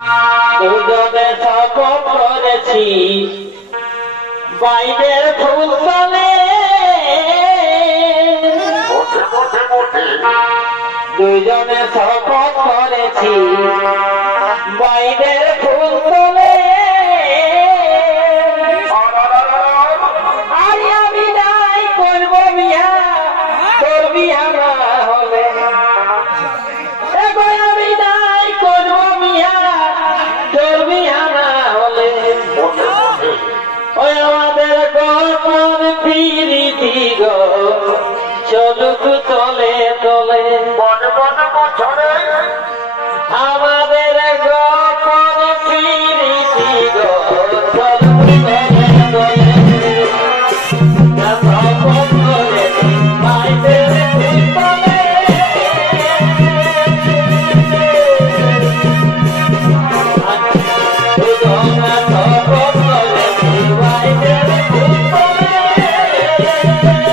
দুজনে শপথ করেছি। বাইরের ফুল তলে। দুজনে করেছি। বাইরের পিরিতি গো চলুক তলে তলে। বন বসে Thank you.